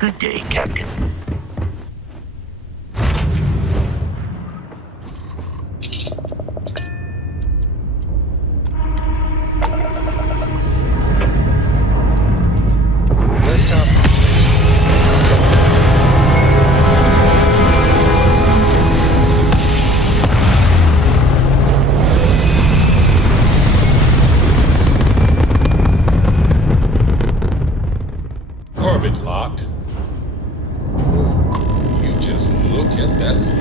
Good day, Captain. Liftoff complete. Let's go. Orbit locked. You just look at that view.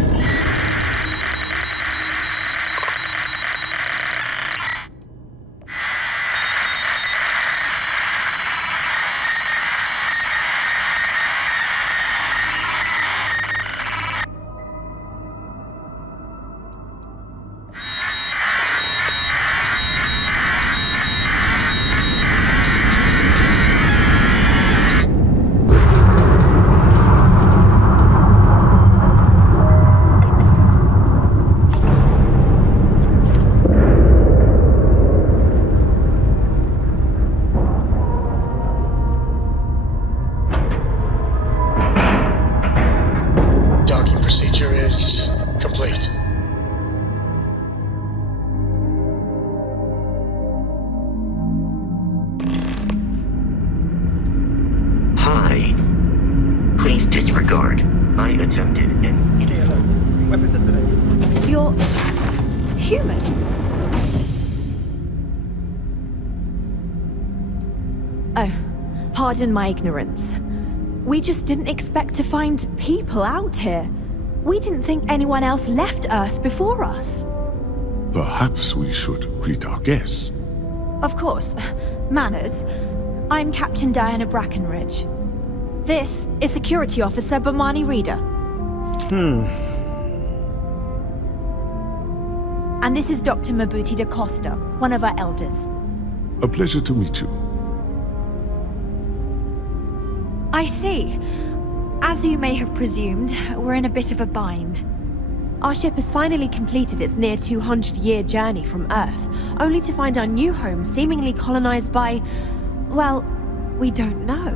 Docking procedure is complete. Hi. Please disregard. I attempted and... Stay alert. Weapons at the ready. You're human. Oh, pardon my ignorance. We just didn't expect to find people out here. We didn't think anyone else left Earth before us. Perhaps we should greet our guests. Of course. Manners. I'm Captain Diana Brackenridge. This is Security Officer Bomani Reader. And this is Dr. Mabuti da Costa, one of our elders. A pleasure to meet you. I see. As you may have presumed, we're in a bit of a bind. Our ship has finally completed its near 200-year journey from Earth, only to find our new home seemingly colonized by... well, we don't know.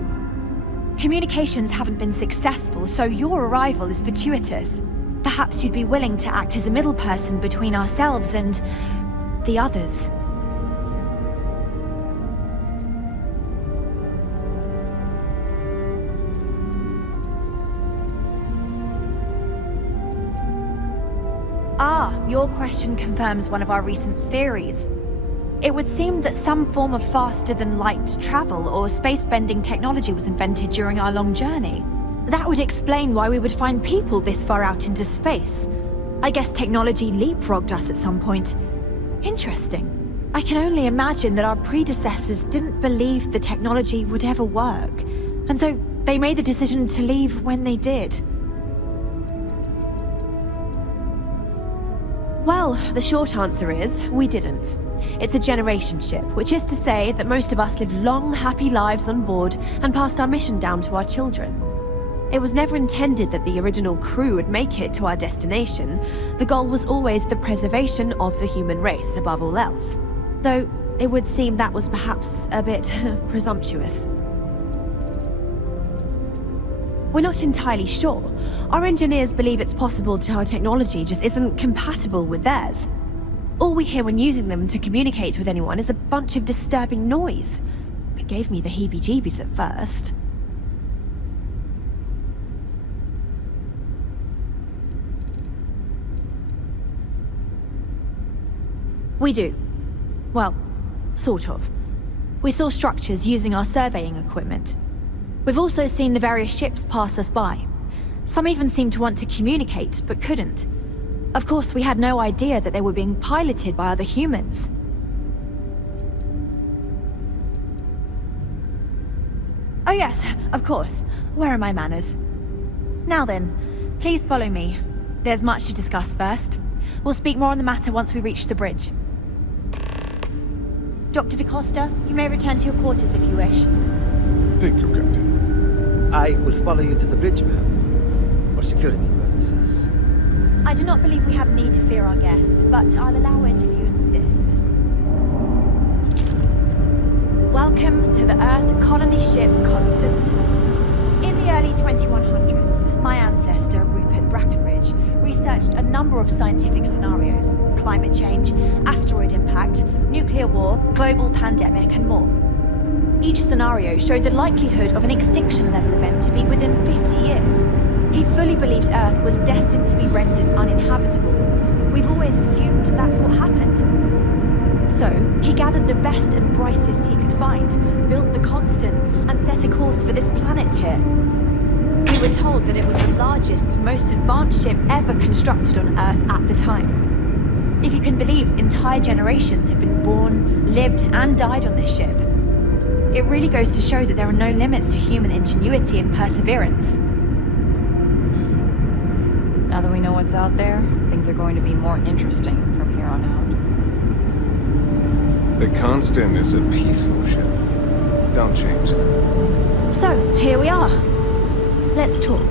Communications haven't been successful, so your arrival is fortuitous. Perhaps you'd be willing to act as a middle person between ourselves and... the others. Ah, your question confirms one of our recent theories. It would seem that some form of faster-than-light travel or space-bending technology was invented during our long journey. That would explain why we would find people this far out into space. I guess technology leapfrogged us at some point. Interesting. I can only imagine that our predecessors didn't believe the technology would ever work, and so they made the decision to leave when they did. Well, the short answer is, we didn't. It's a generation ship, which is to say that most of us lived long, happy lives on board and passed our mission down to our children. It was never intended that the original crew would make it to our destination. The goal was always the preservation of the human race above all else. Though, it would seem that was perhaps a bit presumptuous. We're not entirely sure. Our engineers believe it's possible that our technology just isn't compatible with theirs. All we hear when using them to communicate with anyone is a bunch of disturbing noise. It gave me the heebie-jeebies at first. We do. Well, sort of. We saw structures using our surveying equipment. We've also seen the various ships pass us by. Some even seemed to want to communicate, but couldn't. Of course, we had no idea that they were being piloted by other humans. Oh yes, of course. Where are my manners? Now then, please follow me. There's much to discuss first. We'll speak more on the matter once we reach the bridge. Dr. da Costa, you may return to your quarters if you wish. Thank you, Captain. I will follow you to the bridge, ma'am, for security purposes. I do not believe we have need to fear our guest, but I'll allow it if you insist. Welcome to the Earth colony ship Constant. In the early 1800s, my ancestor, Rupert Brackenridge, researched a number of scientific scenarios: climate change, asteroid impact, nuclear war, global pandemic, and more. Each scenario showed the likelihood of an extinction-level event to be within 50 years. He fully believed Earth was destined to be rendered uninhabitable. We've always assumed that's what happened. So, he gathered the best and brightest he could find, built the Constant, and set a course for this planet here. We were told that it was the largest, most advanced ship ever constructed on Earth at the time. If you can believe, entire generations have been born, lived, and died on this ship. It really goes to show that there are no limits to human ingenuity and perseverance. Now that we know what's out there, things are going to be more interesting from here on out. The Constant is a peaceful ship. Don't change that. So, here we are. Let's talk.